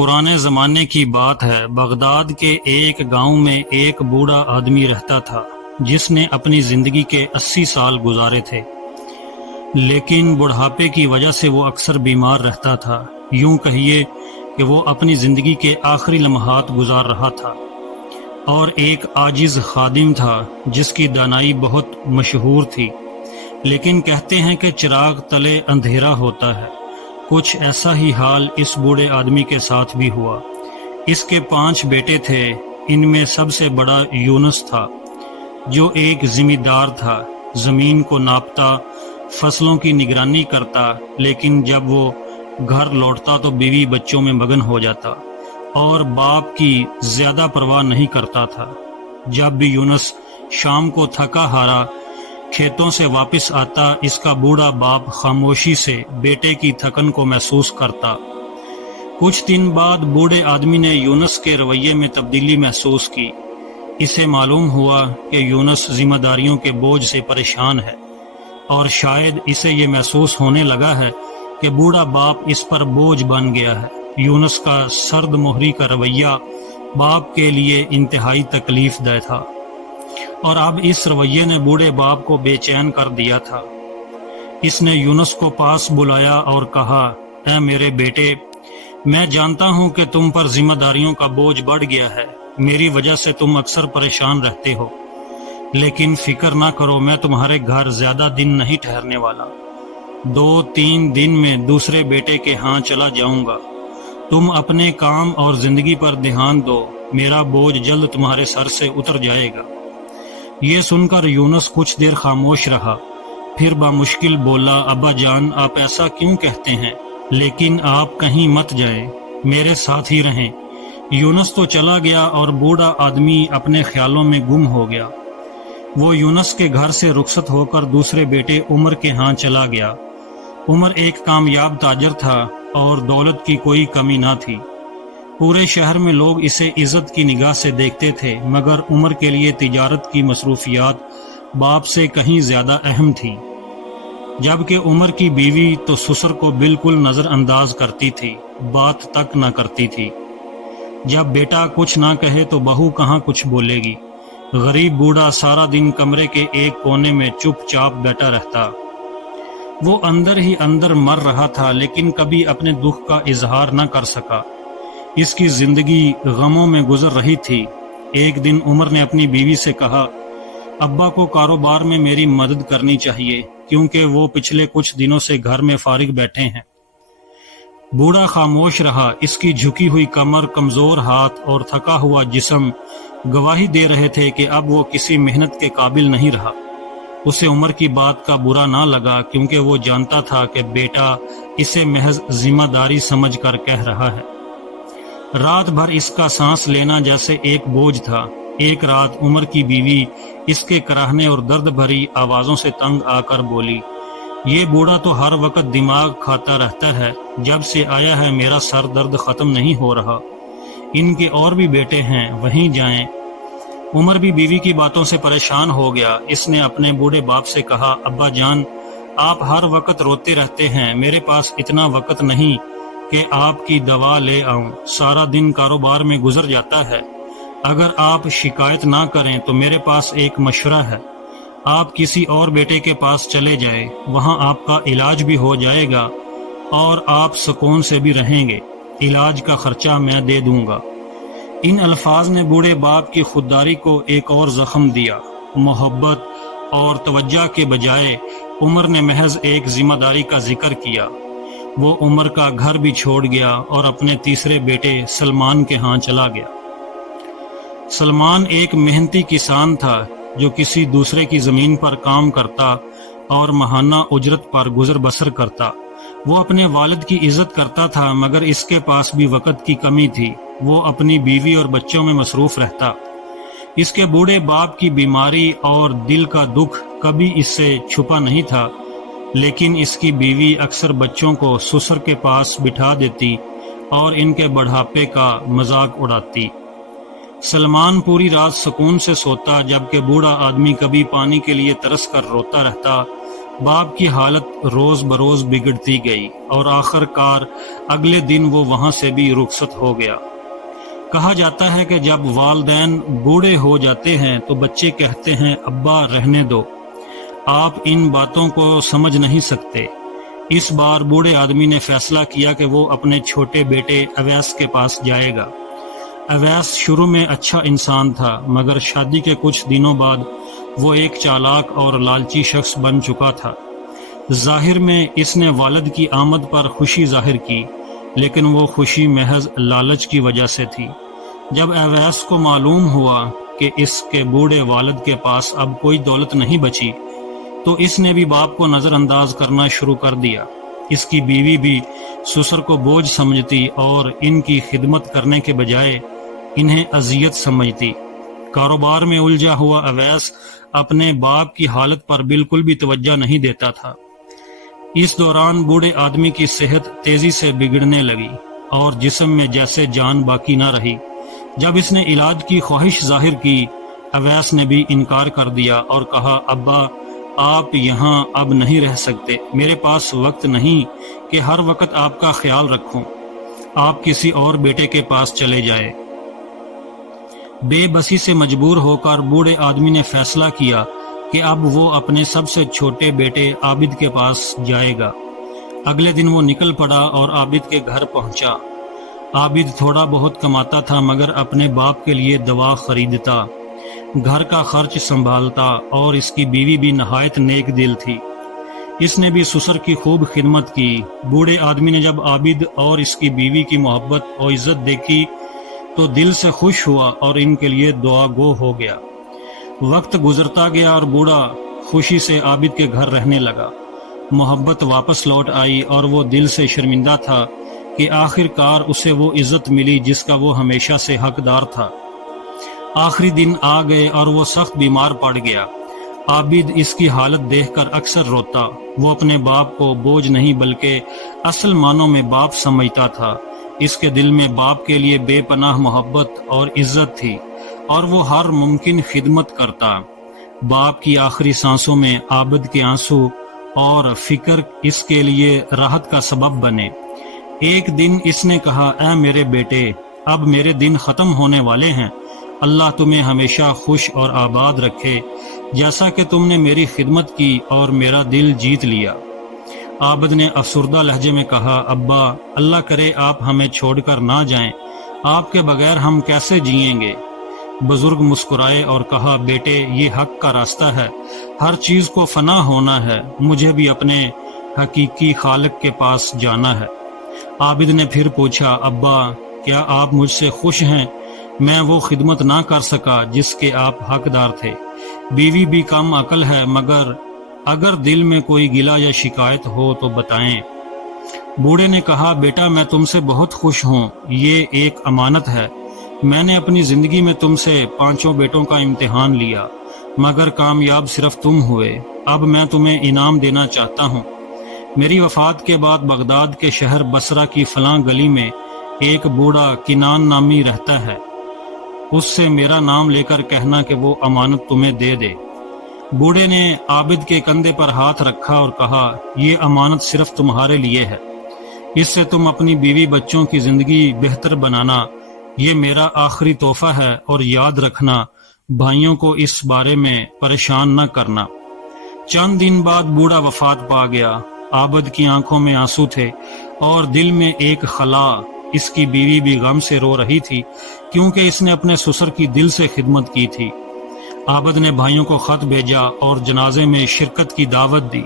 پرانے زمانے کی بات ہے، بغداد کے ایک گاؤں میں ایک بوڑھا آدمی رہتا تھا جس نے اپنی زندگی کے 80 سال گزارے تھے، لیکن بڑھاپے کی وجہ سے وہ اکثر بیمار رہتا تھا۔ یوں کہیے کہ وہ اپنی زندگی کے آخری لمحات گزار رہا تھا، اور ایک عاجز خادم تھا جس کی دانائی بہت مشہور تھی، لیکن کہتے ہیں کہ چراغ تلے اندھیرا ہوتا ہے۔ کچھ ایسا ہی حال اس بوڑھے آدمی کے ساتھ بھی ہوا۔ اس کے 5 بیٹے تھے، ان میں سب سے بڑا یونس تھا جو ایک ذمہ دار تھا، زمین کو ناپتا، فصلوں کی نگرانی کرتا، لیکن جب وہ گھر لوٹتا تو بیوی بچوں میں مگن ہو جاتا اور باپ کی زیادہ پرواہ نہیں کرتا تھا۔ جب بھی یونس شام کو تھکا ہارا کھیتوں سے واپس آتا، اس کا بوڑھا باپ خاموشی سے بیٹے کی تھکن کو محسوس کرتا۔ کچھ دن بعد بوڑھے آدمی نے یونس کے رویے میں تبدیلی محسوس کی۔ اسے معلوم ہوا کہ یونس ذمہ داریوں کے بوجھ سے پریشان ہے، اور شاید اسے یہ محسوس ہونے لگا ہے کہ بوڑھا باپ اس پر بوجھ بن گیا ہے۔ یونس کا سرد مہری کا رویہ باپ کے لیے انتہائی تکلیف دہ تھا، اور اب اس رویے نے بوڑھے باپ کو بے چین کر دیا تھا۔ اس نے یونس کو پاس بلایا اور کہا، اے میرے بیٹے، میں جانتا ہوں کہ تم پر ذمہ داریوں کا بوجھ بڑھ گیا ہے، میری وجہ سے تم اکثر پریشان رہتے ہو، لیکن فکر نہ کرو، میں تمہارے گھر زیادہ دن نہیں ٹھہرنے والا۔ 2-3 دن میں دوسرے بیٹے کے ہاں چلا جاؤں گا۔ تم اپنے کام اور زندگی پر دھیان دو، میرا بوجھ جلد تمہارے سر سے اتر جائے گا۔ یہ سن کر یونس کچھ دیر خاموش رہا، پھر بامشکل بولا، ابا جان، آپ ایسا کیوں کہتے ہیں؟ لیکن آپ کہیں مت جائیں، میرے ساتھ ہی رہیں۔ یونس تو چلا گیا اور بوڑھا آدمی اپنے خیالوں میں گم ہو گیا۔ وہ یونس کے گھر سے رخصت ہو کر دوسرے بیٹے عمر کے ہاں چلا گیا۔ عمر ایک کامیاب تاجر تھا اور دولت کی کوئی کمی نہ تھی۔ پورے شہر میں لوگ اسے عزت کی نگاہ سے دیکھتے تھے، مگر عمر کے لیے تجارت کی مصروفیات باپ سے کہیں زیادہ اہم تھی۔ جبکہ عمر کی بیوی تو سسر کو بالکل نظر انداز کرتی تھی، بات تک نہ کرتی تھی۔ جب بیٹا کچھ نہ کہے تو بہو کہاں کچھ بولے گی۔ غریب بوڑھا سارا دن کمرے کے ایک کونے میں چپ چاپ بیٹھا رہتا۔ وہ اندر ہی اندر مر رہا تھا، لیکن کبھی اپنے دکھ کا اظہار نہ کر سکا۔ اس کی زندگی غموں میں گزر رہی تھی۔ ایک دن عمر نے اپنی بیوی سے کہا، ابا کو کاروبار میں میری مدد کرنی چاہیے، کیونکہ وہ پچھلے کچھ دنوں سے گھر میں فارغ بیٹھے ہیں۔ بوڑھا خاموش رہا۔ اس کی جھکی ہوئی کمر، کمزور ہاتھ اور تھکا ہوا جسم گواہی دے رہے تھے کہ اب وہ کسی محنت کے قابل نہیں رہا۔ اسے عمر کی بات کا برا نہ لگا، کیونکہ وہ جانتا تھا کہ بیٹا اسے محض ذمہ داری سمجھ کر کہہ رہا ہے۔ رات بھر اس کا سانس لینا جیسے ایک بوجھ تھا۔ ایک رات عمر کی بیوی اس کے کراہنے اور درد بھری آوازوں سے تنگ آ کر بولی، یہ بوڑھا تو ہر وقت دماغ کھاتا رہتا ہے، جب سے آیا ہے میرا سر درد ختم نہیں ہو رہا۔ ان کے اور بھی بیٹے ہیں، وہیں جائیں۔ عمر بھی بیوی کی باتوں سے پریشان ہو گیا۔ اس نے اپنے بوڑھے باپ سے کہا، ابا جان، آپ ہر وقت روتے رہتے ہیں، میرے پاس اتنا وقت نہیں کہ آپ کی دوا لے آؤں، سارا دن کاروبار میں گزر جاتا ہے۔ اگر آپ شکایت نہ کریں تو میرے پاس ایک مشورہ ہے، آپ کسی اور بیٹے کے پاس چلے جائیں، وہاں آپ کا علاج بھی ہو جائے گا اور آپ سکون سے بھی رہیں گے، علاج کا خرچہ میں دے دوں گا۔ ان الفاظ نے بوڑھے باپ کی خودداری کو ایک اور زخم دیا۔ محبت اور توجہ کے بجائے عمر نے محض ایک ذمہ داری کا ذکر کیا۔ وہ عمر کا گھر بھی چھوڑ گیا اور اپنے تیسرے بیٹے سلمان کے ہاں چلا گیا۔ سلمان ایک محنتی کسان تھا جو کسی دوسرے کی زمین پر کام کرتا اور ماہانہ اجرت پر گزر بسر کرتا۔ وہ اپنے والد کی عزت کرتا تھا، مگر اس کے پاس بھی وقت کی کمی تھی۔ وہ اپنی بیوی اور بچوں میں مصروف رہتا۔ اس کے بوڑھے باپ کی بیماری اور دل کا دکھ کبھی اس سے چھپا نہیں تھا، لیکن اس کی بیوی اکثر بچوں کو سسر کے پاس بٹھا دیتی اور ان کے بڑھاپے کا مذاق اڑاتی۔ سلمان پوری رات سکون سے سوتا، جبکہ بوڑھا آدمی کبھی پانی کے لیے ترس کر روتا رہتا، باپ کی حالت روز بروز بگڑتی گئی اور آخر کار اگلے دن وہ وہاں سے بھی رخصت ہو گیا۔ کہا جاتا ہے کہ جب والدین بوڑھے ہو جاتے ہیں تو بچے کہتے ہیں ابا رہنے دو، آپ ان باتوں کو سمجھ نہیں سکتے۔ اس بار بوڑھے آدمی نے فیصلہ کیا کہ وہ اپنے چھوٹے بیٹے اویس کے پاس جائے گا۔ اویس شروع میں اچھا انسان تھا، مگر شادی کے کچھ دنوں بعد وہ ایک چالاک اور لالچی شخص بن چکا تھا۔ ظاہر میں اس نے والد کی آمد پر خوشی ظاہر کی، لیکن وہ خوشی محض لالچ کی وجہ سے تھی۔ جب اویس کو معلوم ہوا کہ اس کے بوڑھے والد کے پاس اب کوئی دولت نہیں بچی، تو اس نے بھی باپ کو نظر انداز کرنا شروع کر دیا۔ اس کی بیوی بھی سسر کو بوجھ سمجھتی اور ان کی خدمت کرنے کے بجائے انہیں اذیت سمجھتی۔ کاروبار میں الجھا ہوا اویس اپنے باپ کی حالت پر بالکل بھی توجہ نہیں دیتا تھا۔ اس دوران بوڑھے آدمی کی صحت تیزی سے بگڑنے لگی اور جسم میں جیسے جان باقی نہ رہی۔ جب اس نے علاج کی خواہش ظاہر کی، اویس نے بھی انکار کر دیا اور کہا ابا آپ یہاں اب نہیں رہ سکتے، میرے پاس وقت نہیں کہ ہر وقت آپ کا خیال رکھوں، آپ کسی اور بیٹے کے پاس چلے جائے۔ بے بسی سے مجبور ہو کر بوڑھے آدمی نے فیصلہ کیا کہ اب وہ اپنے سب سے چھوٹے بیٹے عابد کے پاس جائے گا۔ اگلے دن وہ نکل پڑا اور عابد کے گھر پہنچا۔ عابد تھوڑا بہت کماتا تھا مگر اپنے باپ کے لیے دوا خریدتا، گھر کا خرچ سنبھالتا اور اس کی بیوی بھی نہایت نیک دل تھی۔ اس نے بھی سسر کی خوب خدمت کی۔ بوڑھے آدمی نے جب عابد اور اس کی بیوی کی محبت اور عزت دیکھی تو دل سے خوش ہوا اور ان کے لیے دعا گو ہو گیا۔ وقت گزرتا گیا اور بوڑھا خوشی سے عابد کے گھر رہنے لگا۔ محبت واپس لوٹ آئی اور وہ دل سے شرمندہ تھا کہ آخر کار اسے وہ عزت ملی جس کا وہ ہمیشہ سے حقدار تھا۔ آخری دن آ گئے اور وہ سخت بیمار پڑ گیا۔ عابد اس کی حالت دیکھ کر اکثر روتا۔ وہ اپنے باپ کو بوجھ نہیں بلکہ اصل معنوں میں باپ سمجھتا تھا۔ اس کے دل میں باپ کے لیے بے پناہ محبت اور عزت تھی اور وہ ہر ممکن خدمت کرتا۔ باپ کی آخری سانسوں میں عابد کے آنسو اور فکر اس کے لیے راحت کا سبب بنے۔ ایک دن اس نے کہا اے میرے بیٹے، اب میرے دن ختم ہونے والے ہیں، اللہ تمہیں ہمیشہ خوش اور آباد رکھے، جیسا کہ تم نے میری خدمت کی اور میرا دل جیت لیا۔ عابد نے افسردہ لہجے میں کہا ابا اللہ کرے آپ ہمیں چھوڑ کر نہ جائیں، آپ کے بغیر ہم کیسے جئیں گے؟ بزرگ مسکرائے اور کہا بیٹے یہ حق کا راستہ ہے، ہر چیز کو فنا ہونا ہے، مجھے بھی اپنے حقیقی خالق کے پاس جانا ہے۔ عابد نے پھر پوچھا ابا کیا آپ مجھ سے خوش ہیں؟ میں وہ خدمت نہ کر سکا جس کے آپ حقدار تھے۔ بیوی بھی کم عقل ہے مگر اگر دل میں کوئی گلہ یا شکایت ہو تو بتائیں۔ بوڑھے نے کہا بیٹا میں تم سے بہت خوش ہوں، یہ ایک امانت ہے۔ میں نے اپنی زندگی میں تم سے 5 بیٹوں کا امتحان لیا مگر کامیاب صرف تم ہوئے۔ اب میں تمہیں انعام دینا چاہتا ہوں۔ میری وفات کے بعد بغداد کے شہر بصرہ کی فلاں گلی میں ایک بوڑھا کنان نامی رہتا ہے، اس سے میرا نام لے کر کہنا کہ وہ امانت تمہیں دے دے۔ بوڑھے نے عابد کے کندھے پر ہاتھ رکھا اور کہا یہ امانت صرف تمہارے لیے ہے، اس سے تم اپنی بیوی بچوں کی زندگی بہتر بنانا، یہ میرا آخری تحفہ ہے، اور یاد رکھنا بھائیوں کو اس بارے میں پریشان نہ کرنا۔ چند دن بعد بوڑھا وفات پا گیا۔ عابد کی آنکھوں میں آنسو تھے اور دل میں ایک خلا۔ اس کی بیوی بھی غم سے رو رہی تھی کیونکہ اس نے اپنے سسر کی دل سے خدمت کی تھی۔ عابد نے بھائیوں کو خط بھیجا اور جنازے میں شرکت کی دعوت دی۔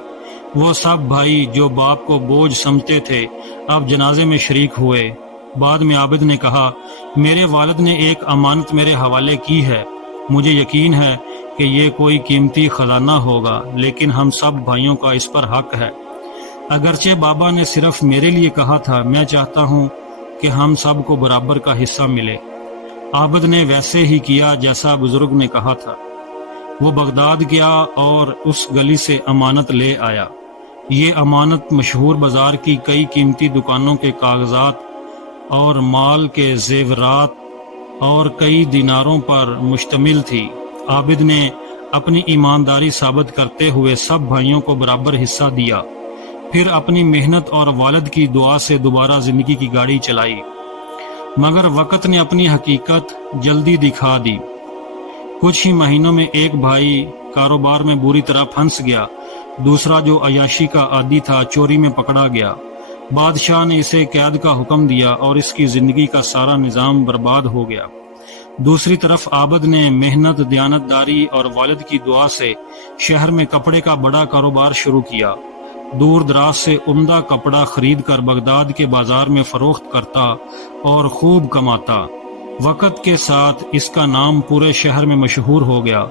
وہ سب بھائی جو باپ کو بوجھ سمجھتے تھے اب جنازے میں شریک ہوئے۔ بعد میں عابد نے کہا میرے والد نے ایک امانت میرے حوالے کی ہے، مجھے یقین ہے کہ یہ کوئی قیمتی خزانہ ہوگا، لیکن ہم سب بھائیوں کا اس پر حق ہے۔ اگرچہ بابا نے صرف میرے لیے کہا تھا، میں چاہتا ہوں کہ ہم سب کو برابر کا حصہ ملے۔ عابد نے ویسے ہی کیا جیسا بزرگ نے کہا تھا۔ وہ بغداد گیا اور اس گلی سے امانت لے آیا۔ یہ امانت مشہور بازار کی کئی قیمتی دکانوں کے کاغذات اور مال کے زیورات اور کئی دیناروں پر مشتمل تھی۔ عابد نے اپنی ایمانداری ثابت کرتے ہوئے سب بھائیوں کو برابر حصہ دیا، پھر اپنی محنت اور والد کی دعا سے دوبارہ زندگی کی گاڑی چلائی، مگر وقت نے اپنی حقیقت جلدی دکھا دی۔ کچھ ہی مہینوں میں ایک بھائی کاروبار میں بری طرح پھنس گیا، دوسرا جو عیاشی کا عادی تھا چوری میں پکڑا گیا۔ بادشاہ نے اسے قید کا حکم دیا اور اس کی زندگی کا سارا نظام برباد ہو گیا۔ دوسری طرف عابد نے محنت، دیانتداری اور والد کی دعا سے شہر میں کپڑے کا بڑا کاروبار شروع کیا۔ دور دراز سے عمدہ کپڑا خرید کر بغداد کے بازار میں فروخت کرتا اور خوب کماتا۔ وقت کے ساتھ اس کا نام پورے شہر میں مشہور ہو گیا۔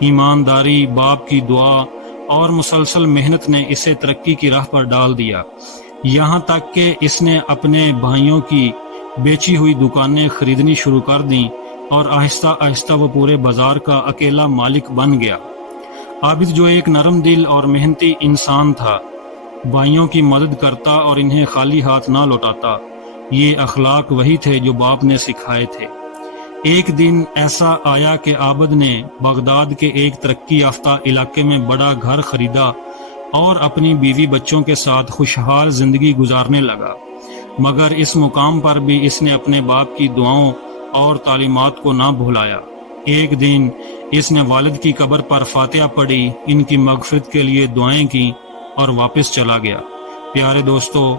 ایمانداری، باپ کی دعا اور مسلسل محنت نے اسے ترقی کی راہ پر ڈال دیا، یہاں تک کہ اس نے اپنے بھائیوں کی بیچی ہوئی دکانیں خریدنی شروع کر دیں اور آہستہ آہستہ وہ پورے بازار کا اکیلا مالک بن گیا۔ عابد جو ایک نرم دل اور محنتی انسان تھا، بھائیوں کی مدد کرتا اور انہیں خالی ہاتھ نہ لوٹاتا۔ یہ اخلاق وہی تھے جو باپ نے سکھائے تھے۔ ایک دن ایسا آیا کہ عابد نے بغداد کے ایک ترقی یافتہ علاقے میں بڑا گھر خریدا اور اپنی بیوی بچوں کے ساتھ خوشحال زندگی گزارنے لگا، مگر اس مقام پر بھی اس نے اپنے باپ کی دعاؤں اور تعلیمات کو نہ بھلایا۔ ایک دن اس نے والد کی قبر پر فاتحہ پڑھی، ان کی مغفرت کے لیے دعائیں کی اور واپس چلا گیا۔ پیارے دوستو،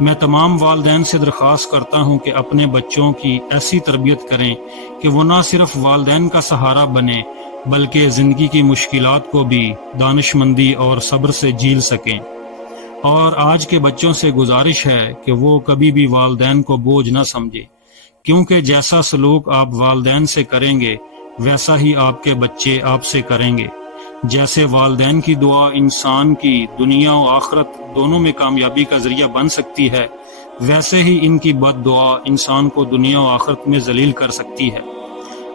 میں تمام والدین سے درخواست کرتا ہوں کہ اپنے بچوں کی ایسی تربیت کریں کہ وہ نہ صرف والدین کا سہارا بنے بلکہ زندگی کی مشکلات کو بھی دانش مندی اور صبر سے جھیل سکیں۔ اور آج کے بچوں سے گزارش ہے کہ وہ کبھی بھی والدین کو بوجھ نہ سمجھیں، کیونکہ جیسا سلوک آپ والدین سے کریں گے ویسا ہی آپ کے بچے آپ سے کریں گے۔ جیسے والدین کی دعا انسان کی دنیا و آخرت دونوں میں کامیابی کا ذریعہ بن سکتی ہے، ویسے ہی ان کی بد دعا انسان کو دنیا و آخرت میں ذلیل کر سکتی ہے۔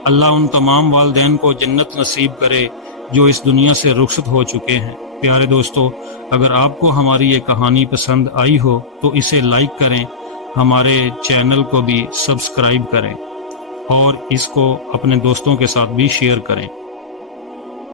اللہ ان تمام والدین کو جنت نصیب کرے جو اس دنیا سے رخصت ہو چکے ہیں۔ پیارے دوستو، اگر آپ کو ہماری یہ کہانی پسند آئی ہو تو اسے لائک کریں، ہمارے چینل کو بھی سبسکرائب کریں اور اس کو اپنے دوستوں کے ساتھ بھی شیئر کریں۔